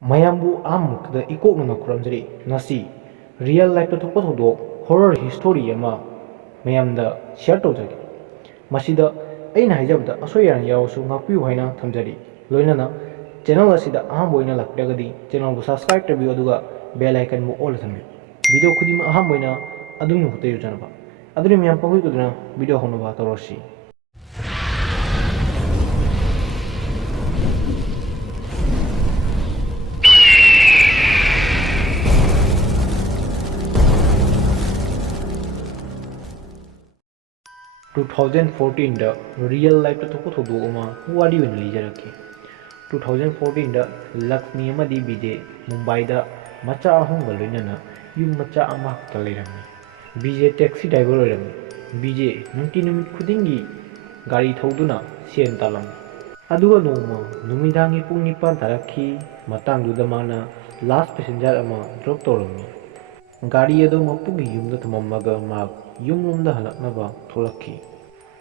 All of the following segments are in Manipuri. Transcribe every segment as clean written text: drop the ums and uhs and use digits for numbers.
ꯃꯌꯥꯝꯕꯨ ꯑꯍꯥꯟꯕꯗ ꯏꯀꯣꯛꯅꯅ ꯈꯨꯔꯨꯝꯖꯔꯤ ꯉꯁꯤ ꯔꯤꯌꯦꯜ ꯂꯥꯏꯐꯇ ꯊꯣꯛꯄ ꯊꯧꯗꯣꯛ ꯍꯣꯔꯔ ꯍꯤꯁꯇꯣꯔꯤ ꯑꯃ ꯃꯌꯥꯝꯗ ꯁꯤꯌꯔ ꯇꯧꯖꯒꯦ꯫ ꯃꯁꯤꯗ ꯑꯩꯅ ꯍꯥꯏꯖꯕꯗ ꯑꯁꯣꯏ ꯑꯔꯥꯟ ꯌꯥꯎꯔꯁꯨ ꯉꯥꯛꯄꯤꯌꯨ ꯍꯥꯏꯅ ꯊꯝꯖꯔꯤ꯫ ꯂꯣꯏꯅꯅ ꯆꯦꯅꯦꯜ ꯑꯁꯤꯗ ꯑꯍꯥꯟꯕ ꯑꯣꯏꯅ ꯂꯥꯛꯄꯤꯔꯒꯗꯤ ꯆꯦꯅꯦꯜꯕꯨ ꯁꯕꯁꯀ꯭ꯔꯥꯏꯕ ꯇꯧꯕꯤꯌꯨ ꯑꯗꯨꯒ ꯕꯦꯜ ꯑꯥꯏꯀꯟꯕꯨ ꯑꯣꯜꯗ ꯊꯝꯕꯤꯌꯨ꯫ ꯚꯤꯗꯤꯑꯣ ꯈꯨꯗꯤꯡꯃꯛ ꯑꯍꯥꯟꯕ ꯑꯣꯏꯅ ꯑꯗꯣꯝꯒꯤ ꯃꯈꯨꯠꯇ ꯌꯧꯖꯅꯕ꯫ ꯑꯗꯨꯗꯤ ꯃꯌꯥꯝ ꯄꯥꯡꯊꯣꯛꯇꯨꯅ ꯚꯤꯗꯤꯑꯣ ꯍꯧꯅꯕ ꯇꯧꯔꯁꯤ꯫ 2014ꯗ ꯔꯤꯌꯦꯜ ꯂꯥꯏꯐꯇ ꯊꯣꯛꯄ ꯊꯧꯗꯣꯛ ꯑꯃ ꯋꯥꯔꯤ ꯑꯣꯏꯅ ꯂꯤꯖꯔꯛꯀꯦ꯫ 2014ꯗ ꯂꯛꯁꯃꯤ ꯑꯃꯗꯤ ꯕꯤꯖꯦ ꯃꯨꯝꯕꯥꯏꯗ ꯃꯆꯥ ꯑꯍꯨꯝꯒ ꯂꯣꯏꯅꯅ ꯌꯨꯝ ꯃꯆꯥ ꯑꯃꯈꯛꯇ ꯂꯩꯔꯝꯃꯤ꯫ ꯕꯤꯖꯦ ꯇꯦꯛꯁꯤ ꯗ꯭ꯔꯥꯏꯚꯔ ꯑꯣꯏꯔꯝꯃꯤ꯫ ꯕꯤꯖꯦ ꯅꯨꯃꯤꯠ ꯈꯨꯗꯤꯡꯒꯤ ꯒꯥꯔꯤ ꯊꯧꯗꯨꯅ ꯁꯦꯟ ꯇꯥꯜꯂꯝꯃꯤ꯫ ꯑꯗꯨꯒ ꯅꯣꯡꯃ ꯅꯨꯃꯤꯗꯥꯡꯒꯤ ꯄꯨꯡ 9 ꯇꯥꯔꯛꯈꯤ ꯃꯇꯥꯡꯗꯨꯗ ꯃꯥꯅ ꯂꯥꯁ ꯄꯦꯁꯦꯟꯖꯔ ꯑꯃ ꯗ꯭ꯔꯣꯞ ꯇꯧꯔꯝꯃꯤ꯫ ꯒꯥꯔꯤ ꯑꯗꯨ ꯃꯄꯨꯒꯤ ꯌꯨꯝꯗ ꯊꯝꯃꯝꯃꯒ ꯃꯍꯥꯛ ꯌꯨꯝꯂꯣꯝꯗ ꯍꯜꯂꯛꯅꯕ ꯊꯣꯛꯂꯛꯈꯤ꯫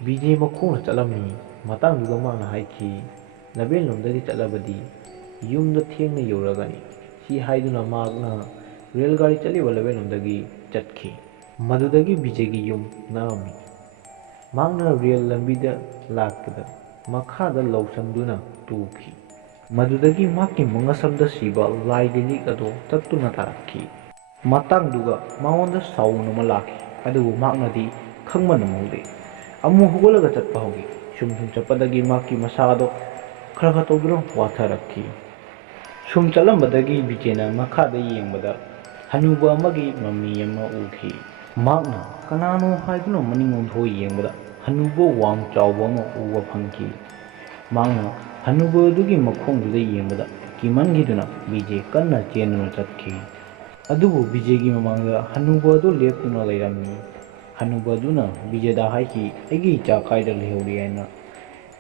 ꯕꯤꯖꯦ ꯃꯈꯣꯡꯅ ꯆꯠꯂꯝꯃꯤ꯫ ꯃꯇꯥꯡꯗꯨꯗ ꯃꯍꯥꯛꯅ ꯍꯥꯏꯈꯤ, ꯂꯝꯕꯦꯟꯂꯣꯝꯗꯒꯤ ꯆꯠꯂꯕꯗꯤ ꯌꯨꯝꯗ ꯊꯦꯡꯅ ꯌꯧꯔꯒꯅꯤ꯫ ꯁꯤ ꯍꯥꯏꯗꯨꯅ ꯃꯍꯥꯛꯅ ꯔꯦꯜ ꯒꯥꯔꯤ ꯆꯠꯂꯤꯕ ꯂꯝꯕꯦꯟꯂꯣꯝꯗꯒꯤ ꯆꯠꯈꯤ꯫ ꯃꯗꯨꯗꯒꯤ ꯕꯤꯖꯦꯒꯤ ꯌꯨꯝ ꯅꯛꯑꯝꯃꯤ꯫ ꯃꯍꯥꯛꯅ ꯔꯦꯜ ꯂꯝꯕꯤꯗ ꯂꯥꯛꯄꯗ ꯃꯈꯥꯗ ꯂꯧꯁꯪꯗꯨꯅ ꯇꯨꯈꯤ꯫ ꯃꯗꯨꯗꯒꯤ ꯃꯍꯥꯛꯀꯤ ꯃꯉꯛꯁꯝꯗ ꯁꯤꯕ ꯂꯥꯏ ꯂꯤꯛ ꯑꯗꯨ ꯇꯠꯇꯨꯅ ꯇꯥꯔꯛꯈꯤ꯫ ꯃꯇꯥꯡꯗꯨꯒ ꯃꯉꯣꯟꯗ ꯁꯥꯎꯟ ꯑꯃ ꯂꯥꯛꯈꯤ꯫ ꯑꯗꯨꯕꯨ ꯃꯍꯥꯛꯅꯗꯤ ꯈꯪꯕ ꯅꯪꯍꯧꯗꯦ꯫ ꯑꯃꯨꯛ ꯍꯧꯒꯠꯂꯒ ꯆꯠꯄ ꯍꯧꯈꯤ꯫ ꯁꯨꯝ ꯆꯠꯄꯗꯒꯤ ꯃꯍꯥꯛꯀꯤ ꯃꯁꯥꯗꯣ ꯈꯔ ꯇꯧꯗꯨꯅ ꯋꯥꯊꯔꯛꯈꯤ꯫ ꯁꯨꯝ ꯆꯠꯂꯝꯕꯗꯒꯤ ꯕꯤꯖꯦꯅ ꯃꯈꯥꯗ ꯌꯦꯡꯕꯗ ꯍꯅꯨꯕ ꯑꯃꯒꯤ ꯃꯃꯤ ꯑꯃ ꯎꯈꯤ꯫ ꯃꯍꯥꯛꯅ ꯀꯅꯥꯅꯣ ꯍꯥꯏꯗꯨꯅ ꯃꯅꯤꯡ ꯑꯣꯟꯊꯣꯛꯑ ꯌꯦꯡꯕꯗ ꯍꯅꯨꯕ ꯋꯥꯡ ꯆꯥꯎꯕ ꯑꯃ ꯎꯕ ꯐꯪꯈꯤ꯫ ꯃꯍꯥꯛꯅ ꯍꯅꯨꯕ ꯑꯗꯨꯒꯤ ꯃꯈꯣꯡꯗꯨꯗ ꯌꯦꯡꯕꯗ ꯀꯤꯃꯟꯈꯤꯗꯨꯅ ꯕꯤꯖꯦ ꯀꯟꯅ ꯆꯦꯟꯗꯨꯅ ꯆꯠꯈꯤ꯫ ꯑꯗꯨꯕꯨ ꯕꯤꯖꯦꯒꯤ ꯃꯃꯥꯡꯗ ꯍꯅꯨꯕ ꯑꯗꯨ ꯂꯦꯞꯇꯨꯅ ꯂꯩꯔꯝꯃꯤ꯫ ꯍꯅꯨꯕ ꯑꯗꯨꯅ ꯕꯤꯖꯦꯗ ꯍꯥꯏꯈꯤ, "ꯑꯩꯒꯤ ꯏꯆꯥ ꯀꯥꯏꯗ ꯂꯩꯍꯧꯔꯤ?" ꯍꯥꯏꯅ꯫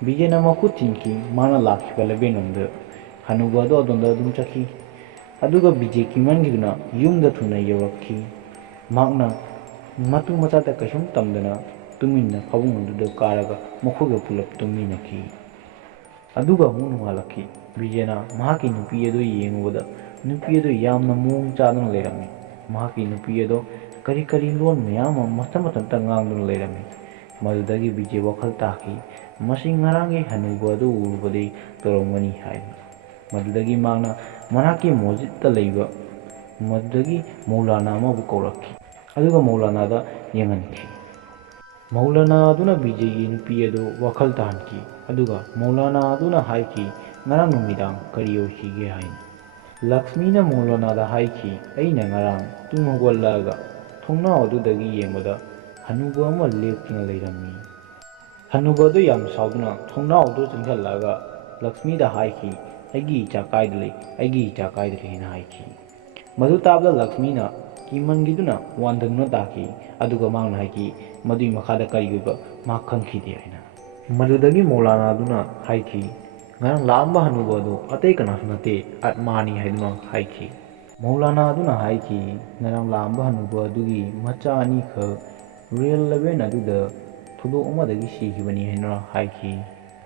ꯕꯤꯖꯦꯅ ꯃꯈꯨꯠ ꯊꯤꯟꯈꯤ꯫ ꯃꯥꯅ ꯂꯥꯛꯈꯤꯕ ꯂꯝꯕꯦꯟꯂꯣꯝꯗ ꯍꯅꯨꯕ ꯑꯗꯨ ꯑꯗꯣꯝꯗ ꯑꯗꯨꯝ ꯆꯠꯈꯤ꯫ ꯑꯗꯨꯒ ꯕꯤꯖꯦ ꯀꯤꯃꯟꯈꯤꯗꯨꯅ ꯌꯨꯝꯗ ꯊꯨꯅ ꯌꯧꯔꯛꯈꯤ꯫ ꯃꯍꯥꯛꯅ ꯃꯇꯨ ꯃꯆꯥꯗ ꯀꯩꯁꯨꯝ ꯇꯝꯗꯅ ꯇꯨꯃꯤꯟꯅ ꯐꯃꯨꯡ ꯑꯗꯨꯗ ꯀꯥꯔꯒ ꯃꯈꯣꯏꯒ ꯄꯨꯂꯞ ꯇꯨꯝꯃꯤꯟꯅꯈꯤ꯫ ꯑꯗꯨꯒ ꯑꯃꯨꯛ ꯅꯣꯡꯉꯥꯜꯂꯛꯈꯤ꯫ ꯕꯤꯖꯦꯅ ꯃꯍꯥꯛꯀꯤ ꯅꯨꯄꯤ ꯑꯗꯨ ꯌꯦꯡꯉꯨꯕꯗ ꯅꯨꯄꯤ ꯑꯗꯨ ꯌꯥꯝꯅ ꯃꯑꯣꯡ ꯆꯥꯗꯨꯅ ꯂꯩꯔꯝꯃꯤ꯫ ꯃꯍꯥꯛꯀꯤ ꯅꯨꯄꯤ ꯑꯗꯨ ꯀꯔꯤ ꯂꯣꯟ ꯃꯌꯥꯝ ꯑꯃ ꯃꯊꯟꯇ ꯉꯥꯡꯗꯨꯅ ꯂꯩꯔꯝꯃꯤ꯫ ꯃꯗꯨꯗꯒꯤ ꯕꯤꯖꯦ ꯋꯥꯈꯜ ꯇꯥꯈꯤ, ꯃꯁꯤ ꯉꯔꯥꯡꯒꯤ ꯍꯅꯨꯕ ꯑꯗꯨ ꯎꯔꯨꯕꯗꯒꯤ ꯇꯧꯔꯝꯒꯅꯤ ꯍꯥꯏꯅ꯫ ꯃꯗꯨꯗꯒꯤ ꯃꯍꯥꯛꯅ ꯃꯅꯥꯛꯀꯤ ꯃꯁꯖꯤꯠꯇ ꯂꯩꯕ ꯃꯗꯨꯗꯒꯤ ꯃꯧꯂꯥꯅꯥ ꯑꯃꯕꯨ ꯀꯧꯔꯛꯈꯤ꯫ ꯑꯗꯨꯒ ꯃꯧꯂꯥꯅꯥꯗ ꯌꯦꯡꯍꯟꯈꯤ꯫ ꯃꯧꯂꯥꯅꯥ ꯑꯗꯨꯅ ꯕꯤꯖꯦꯒꯤ ꯅꯨꯄꯤ ꯑꯗꯨ ꯋꯥꯈꯜ ꯇꯥꯍꯟꯈꯤ꯫ ꯑꯗꯨꯒ ꯃꯧꯂꯥꯅꯥ ꯑꯗꯨꯅ ꯍꯥꯏꯈꯤ, ꯉꯔꯥꯡ ꯅꯨꯃꯤꯗꯥꯡ ꯀꯔꯤ ꯑꯣꯏꯈꯤꯒꯦ ꯍꯥꯏꯅ꯫ ꯂꯛꯁꯃꯤꯅ ꯃꯧꯂꯥꯅꯥꯗ ꯍꯥꯏꯈꯤ, ꯑꯩꯅ ꯉꯔꯥꯡ ꯇꯨꯝ ꯍꯧꯒꯠꯂꯛꯑꯒ ꯊꯣꯡꯅꯥꯎ ꯑꯗꯨꯗꯒꯤ ꯌꯦꯡꯕꯗ ꯍꯅꯨꯕ ꯑꯃ ꯂꯦꯞꯇꯨꯅ ꯂꯩꯔꯝꯃꯤ꯫ ꯍꯅꯨꯕ ꯑꯗꯨ ꯌꯥꯝ ꯁꯥꯎꯗꯨꯅ ꯊꯣꯡꯅꯥꯎ ꯑꯗꯨ ꯆꯪꯁꯤꯜꯂꯛꯑꯒ ꯂꯛꯁꯃꯤꯗ ꯍꯥꯏꯈꯤ, ꯑꯩꯒꯤ ꯏꯆꯥ ꯀꯥꯏꯗ ꯂꯩ? ꯑꯩꯒꯤ ꯏꯆꯥ ꯀꯥꯏꯗ ꯂꯩ? ꯍꯥꯏꯅ ꯍꯥꯏꯈꯤ꯫ ꯃꯗꯨ ꯇꯥꯕꯗ ꯂꯛꯁꯃꯤꯅ ꯀꯤꯃꯟꯈꯤꯗꯨꯅ ꯋꯥꯟꯊꯗꯨꯅ ꯇꯥꯈꯤ꯫ ꯑꯗꯨꯒ ꯃꯍꯥꯛꯅ ꯍꯥꯏꯈꯤ, ꯃꯗꯨꯒꯤ ꯃꯈꯥꯗ ꯀꯔꯤ ꯑꯣꯏꯕ ꯃꯍꯥꯛ ꯈꯪꯈꯤꯗꯦ ꯍꯥꯏꯅ꯫ ꯃꯗꯨꯗꯒꯤ ꯃꯧꯂꯥꯅꯥ ꯑꯗꯨꯅ ꯍꯥꯏꯈꯤ, ꯉꯔꯥꯡ ꯂꯥꯛꯑꯝꯕ ꯍꯅꯨꯕ ꯑꯗꯨ ꯑꯇꯩ ꯀꯅꯥꯁꯨ ꯅꯠꯇꯦ, ꯑꯥꯠꯃꯥꯅꯤ ꯍꯥꯏꯗꯨꯅ ꯍꯥꯏꯈꯤ꯫ ꯃꯧꯂꯥꯅꯥ ꯑꯗꯨꯅ ꯍꯥꯏꯈꯤ, ꯉꯔꯥꯡ ꯂꯥꯛꯑꯝꯕ ꯍꯅꯨꯕ ꯑꯗꯨꯒꯤ ꯃꯆꯥ ꯑꯅꯤꯈꯛ ꯔꯦꯜ ꯂꯝꯕꯦꯟ ꯑꯗꯨꯗ ꯊꯧꯗꯣꯛ ꯑꯃꯗꯒꯤ ꯁꯤꯈꯤꯕꯅꯤ ꯍꯥꯏꯅ ꯍꯥꯏꯈꯤ꯫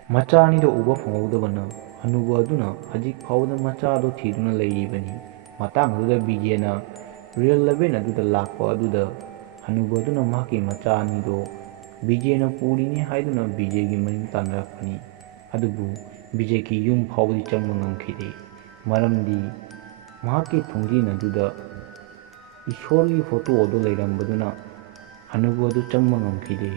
ꯃꯆꯥ ꯑꯅꯤꯗꯨ ꯎꯕ ꯐꯪꯍꯧꯗꯕꯅ ꯍꯅꯨꯕ ꯑꯗꯨꯅ ꯍꯧꯖꯤꯛ ꯐꯥꯎꯕꯗ ꯃꯆꯥ ꯑꯗꯨ ꯊꯤꯗꯨꯅ ꯂꯩꯔꯤꯕꯅꯤ꯫ ꯃꯇꯥꯡꯗꯨꯗ ꯕꯤꯖꯦꯅ ꯔꯦꯜ ꯂꯝꯕꯦꯟ ꯑꯗꯨꯗ ꯂꯥꯛꯄ ꯑꯗꯨꯗ ꯍꯅꯨꯕ ꯑꯗꯨꯅ ꯃꯍꯥꯛꯀꯤ ꯃꯆꯥ ꯑꯅꯤꯗꯨ ꯕꯤꯖꯦꯅ ꯄꯨꯔꯤꯅꯤ ꯍꯥꯏꯗꯨꯅ ꯕꯤꯖꯦꯒꯤ ꯃꯅꯤꯡ ꯇꯥꯟꯅꯔꯛꯄꯅꯤ꯫ ꯑꯗꯨꯕꯨ ꯕꯤꯖꯦꯒꯤ ꯌꯨꯝ ꯐꯥꯎꯕꯗꯤ ꯆꯪꯕ ꯉꯝꯈꯤꯗꯦ꯫ ꯃꯔꯝꯗꯤ ꯃꯍꯥꯛꯀꯤ ꯊꯣꯡꯖꯤꯟ ꯑꯗꯨꯗ ꯏꯁꯣꯔꯒꯤ ꯐꯣꯇꯣ ꯑꯗꯨ ꯂꯩꯔꯝꯕꯗꯨꯅ ꯍꯅꯨꯕ ꯑꯗꯨ ꯆꯪꯕ ꯉꯝꯈꯤꯗꯦ꯫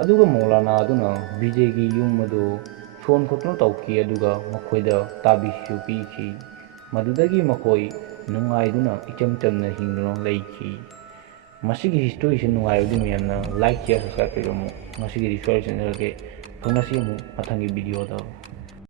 ꯑꯗꯨꯒ ꯃꯧꯂꯥꯅꯥ ꯑꯗꯨꯅ ꯕꯤꯖꯦꯒꯤ ꯌꯨꯝ ꯑꯗꯨ ꯁꯣꯟ ꯈꯣꯠꯇꯨꯅ ꯇꯧꯈꯤ꯫ ꯑꯗꯨꯒ ꯃꯈꯣꯏꯗ ꯇꯥꯕꯤꯁꯁꯨ ꯄꯤꯈꯤ꯫ ꯃꯗꯨꯗꯒꯤ ꯃꯈꯣꯏ ꯅꯨꯡꯉꯥꯏꯗꯨꯅ ꯏꯆꯝ ꯆꯝꯅ ꯍꯤꯡꯗꯨꯅ ꯂꯩꯈꯤ꯫ ꯃꯁꯤꯒꯤ ꯍꯤꯁꯇꯣꯔꯤꯁꯤ ꯅꯨꯡꯉꯥꯏꯔꯕꯗꯤ ꯃꯌꯥꯝꯅ ꯂꯥꯏꯛ, ꯁꯤꯌꯔ, ꯁꯕꯁꯀ꯭ꯔꯥꯏꯕ ꯇꯧꯕꯤꯔꯝꯃꯨ꯫ ꯉꯁꯤꯒꯤꯗꯤ ꯁ꯭ꯋꯥꯏꯗ ꯂꯣꯏꯁꯤꯟꯖꯔꯒꯦ꯫ ꯊꯦꯡꯅꯁꯤ ꯑꯃꯨꯛ ꯃꯊꯪꯒꯤ ꯚꯤꯗꯤꯑꯣꯗ꯫